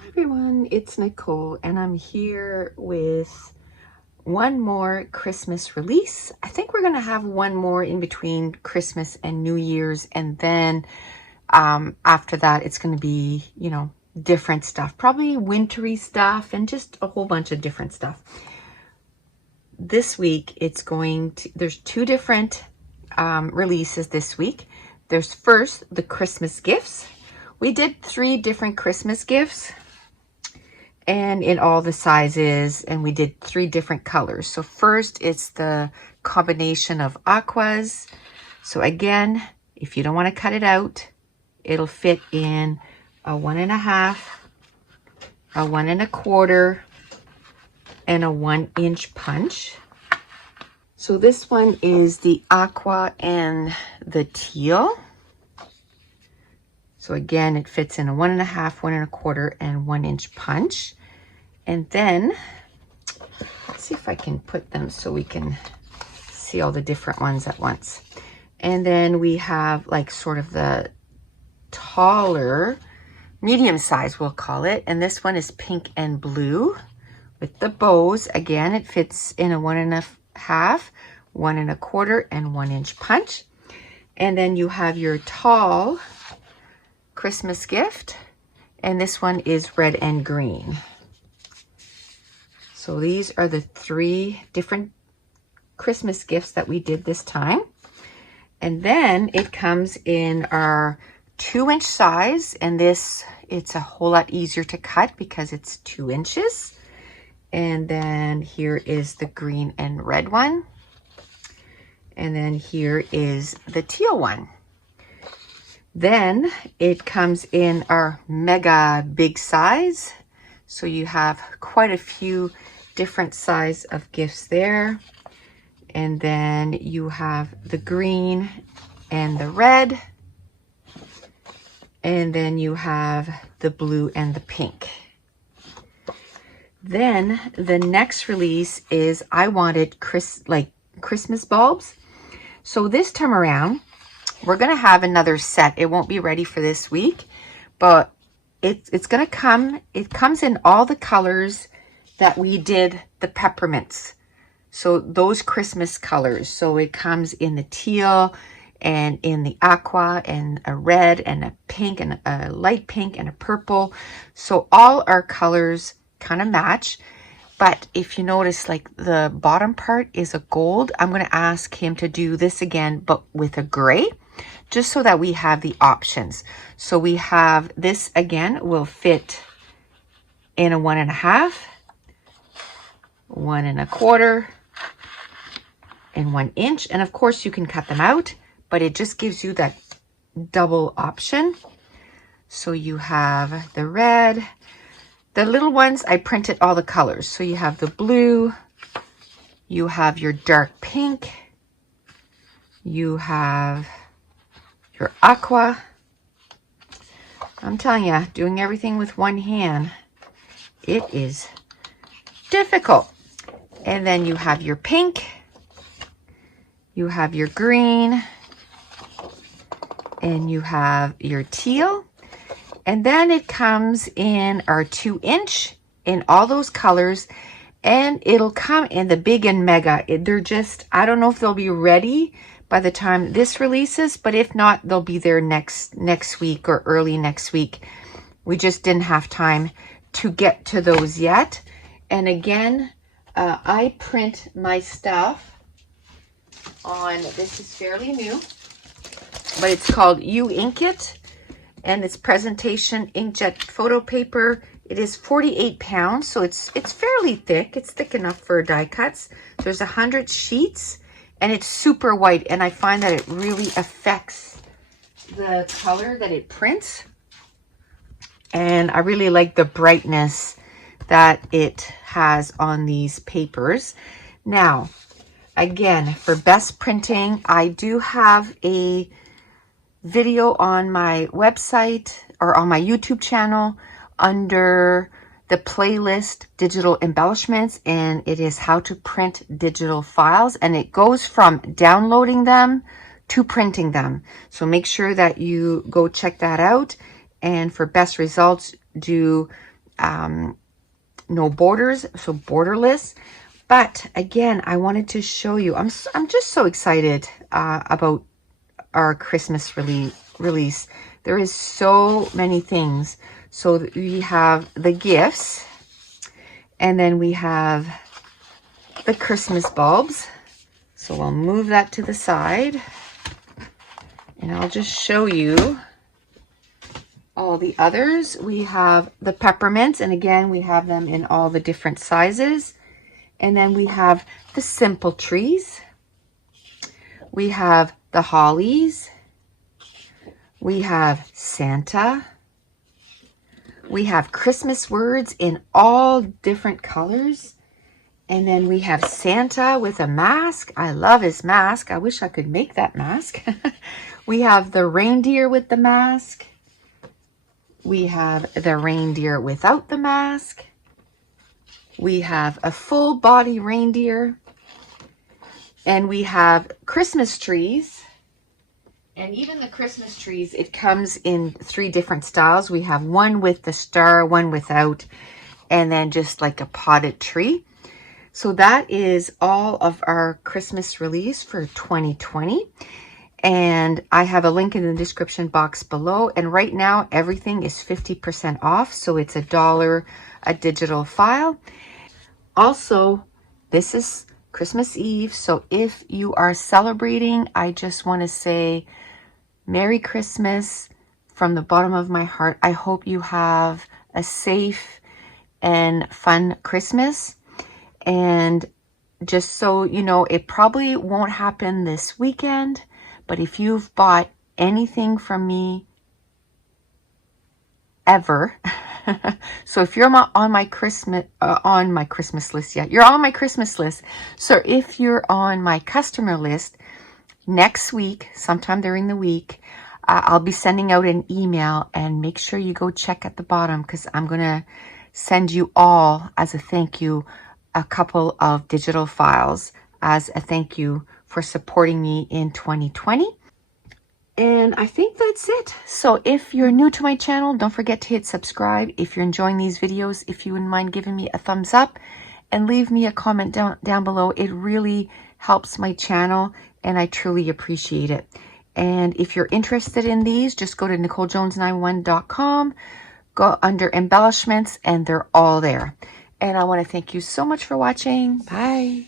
Hi everyone, it's Nicole and I'm here with one more Christmas release. I think we're gonna have one more in between Christmas and New Year's, and then after that it's gonna be, different stuff, probably wintry stuff and just a whole bunch of different stuff. This week there's two different releases this week. There's first the Christmas gifts. We did 3 different Christmas gifts and in all the sizes, and we did 3 different colors. So first it's the combination of aquas. So again, if you don't want to cut it out, it'll fit in a 1.5, a 1 1/4, and a 1-inch punch. So this one is the aqua and the teal. So again, it fits in a 1.5, 1 1/4, and 1-inch punch. And then, let's see if I can put them so we can see all the different ones at once. And then we have like sort of the taller, medium size, we'll call it. And this one is pink and blue with the bows. Again, it fits in a 1 1/2, 1 1/4, and 1-inch punch. And then you have your tall Christmas gift. And this one is red and green. So these are the 3 different Christmas gifts that we did this time. And then it comes in our 2-inch size, and it's a whole lot easier to cut because it's 2 inches. And then here is the green and red one. And then here is the teal one. Then it comes in our mega big size. So you have quite a few different size of gifts there. And then you have the green and the red. And then you have the blue and the pink. Then the next release is I wanted Christmas bulbs. So this time around, we're going to have another set. It won't be ready for this week, but it's going to come. It comes in all the colors that we did the peppermints. So those Christmas colors. So it comes in the teal and in the aqua and a red and a pink and a light pink and a purple. So all our colors kind of match. But if you notice, like the bottom part is a gold, I'm going to ask him to do this again, but with a gray, just so that we have the options. So we have this again will fit in a 1 1/2, 1 1/4, and 1 inch. And of course you can cut them out, but it just gives you that double option. So you have the red, the little ones, I printed all the colors. So you have the blue, you have your dark pink, you have your aqua. I'm telling you, doing everything with one hand, it is difficult. And then you have your pink, you have your green, and you have your teal. And then it comes in our 2-inch in all those colors, and it'll come in the big and mega. They're just, I don't know if they'll be ready by the time this releases, but if not, they'll be there next week or early next week. We just didn't have time to get to those yet. And again, I print my stuff on, this is fairly new, but it's called You Ink It, and it's presentation inkjet photo paper. It is 48 pounds, so it's fairly thick. It's thick enough for die cuts. There's 100 sheets, and it's super white, and I find that it really affects the color that it prints. And I really like the brightness that it has on these papers. Now, again, for best printing, I do have a video on my website or on my YouTube channel under the playlist Digital Embellishments, and it is how to print digital files, and it goes from downloading them to printing them. So make sure that you go check that out. And for best results, do no borders, so borderless. But again, I wanted to show you, I'm just so excited about our Christmas release. There is so many things. So we have the gifts, and then we have the Christmas bulbs. So I'll move that to the side, and I'll just show you all the others. We have the peppermints, and again, we have them in all the different sizes. And then we have the simple trees. We have the hollies. We have Santa. We have Christmas words in all different colors. And then we have Santa with a mask. I love his mask. I wish I could make that mask. We have the reindeer with the mask. We have the reindeer without the mask. We have a full body reindeer, and we have Christmas trees. And even the Christmas trees, it comes in 3 different styles. We have one with the star, one without, and then just like a potted tree. So that is all of our Christmas release for 2020. And I have a link in the description box below. And right now, everything is 50% off. So it's $1 a digital file. Also, this is Christmas Eve, so if you are celebrating, I just want to say Merry Christmas from the bottom of my heart. I hope you have a safe and fun Christmas. And just so you know, it probably won't happen this weekend, but if you've bought anything from me ever, so if you're on my Christmas list, yeah, you're on my Christmas list. So if you're on my customer list, next week, sometime during the week, I'll be sending out an email, and make sure you go check at the bottom, because I'm going to send you all, as a thank you, a couple of digital files as a thank you for supporting me in 2020. And I think that's it. So if you're new to my channel, don't forget to hit subscribe. If you're enjoying these videos, if you wouldn't mind giving me a thumbs up and leave me a comment down below. It really helps my channel, and I truly appreciate it. And if you're interested in these, just go to NicoleJones91.com, go under embellishments, and they're all there. And I want to thank you so much for watching. Bye.